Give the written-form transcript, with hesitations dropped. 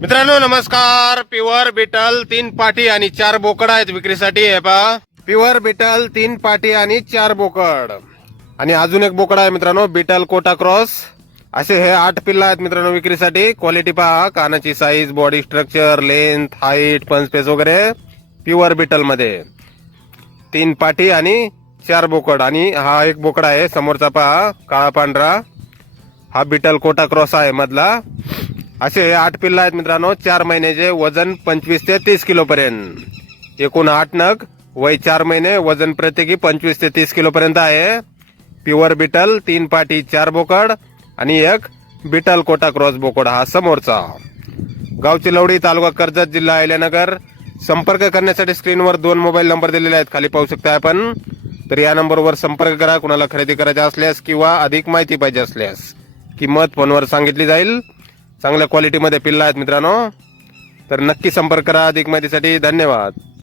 मित्रांनो नमस्कार. Pure beetle 3 पाटी आणि 4 बोकड आहेत विक्रीसाठी. हे पहा, प्युअर बिटल 3 पाटी आणि 4 बोकड. आणि अजून एक बोकड आहे मित्रांनो, बिटल कोटा क्रॉस. असे हे 8 पिल्ला आहेत मित्रांनो विक्रीसाठी. क्वालिटी पहा, कानाची size, body structure, length, height, पंचपेस वगैरे प्युअर बिटल मध्ये 3 पाटी आणि 4 बोकड. आणि हा एक बोकड आहे समोरचा पहा, काळा पांढरा. हा बिटल कोटा क्रॉस आहे मधला. असे 8 पिल्ला आहेत मित्रांनो. 4 महिन्याचे, वजन 25 ते 30 किलो पर्यंत. एकूण 8 नग, वय 4 महिने, वजन प्रत्येकी 25 ते 30 किलो पर्यंत आहे. प्युअर बिटल 3 पाटी 4 बोकड आणि एक बिटल कोटा क्रॉस बोकड हा समोरचा. गाव चिलवडी, तालुका कर्जत, जिल्हा अहिल्यानगर. संपर्क करण्यासाठी स्क्रीनवर 2 मोबाईल नंबर दिलेले आहेत, खाली पाहू शकता आपण. तर या नंबरवर संपर्क करा कुणाला खरेदी करायचे असल्यास किंवा अधिक माहिती पाहिजे असल्यास. किंमत फोनवर सांगितली जाईल. चांगल्या क्वालिटीमध्ये पिल्ला आहेत मित्रांनो, तर नक्की संपर्क करा अधिक माहितीसाठी. धन्यवाद.